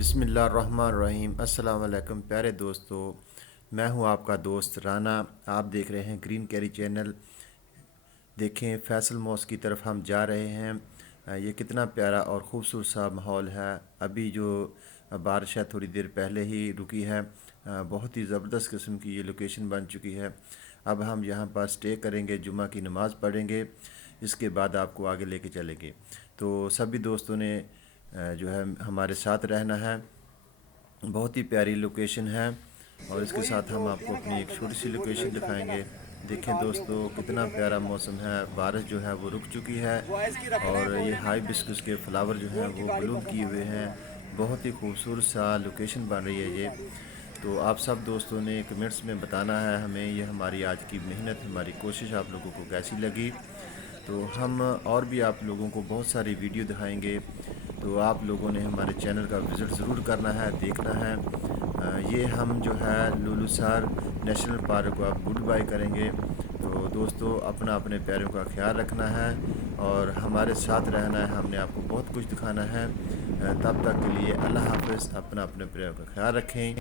बिस्मिल्लाहिर्रहमानिर्रहीम। अस्सलाम वालेकुम प्यारे दोस्तों, मैं हूं आपका दोस्त राना। आप देख रहे हैं ग्रीन कैरी चैनल। देखें, फैसल मॉस की तरफ हम जा रहे हैं। ये कितना प्यारा और ख़ूबसूरत सा माहौल है। अभी जो बारिश है थोड़ी देर पहले ही रुकी है। बहुत ही ज़बरदस्त किस्म की ये लोकेशन बन चुकी है। अब हम यहाँ पर स्टे करेंगे, जुम्मा की नमाज़ पढ़ेंगे, इसके बाद आपको आगे लेके चलेंगे। तो सभी दोस्तों ने जो है हमारे साथ रहना है। बहुत ही प्यारी लोकेशन है और इसके साथ हम आपको अपनी एक छोटी सी लोकेशन दिखाएंगे। देखें दोस्तों, कितना प्यारा मौसम है। बारिश जो है वो रुक चुकी है और ये हाइबिस्कस के फ्लावर जो हैं वो ब्लूम किए हुए हैं। बहुत ही खूबसूरत सा लोकेशन बन रही है ये। तो आप सब दोस्तों ने कमेंट्स में बताना है हमें ये हमारी आज की मेहनत, हमारी कोशिश आप लोगों को कैसी लगी। तो हम और भी आप लोगों को बहुत सारी वीडियो दिखाएंगे। तो आप लोगों ने हमारे चैनल का विज़िट ज़रूर करना है, देखना है। ये हम जो है लुलूसार नेशनल पार्क को आप गुड बाय करेंगे। तो दोस्तों, अपना अपने पैरों का ख्याल रखना है और हमारे साथ रहना है। हमने आपको बहुत कुछ दिखाना है। तब तक के लिए अल्लाह हाफ़िज़। अपना अपने पैरों का ख्याल रखें।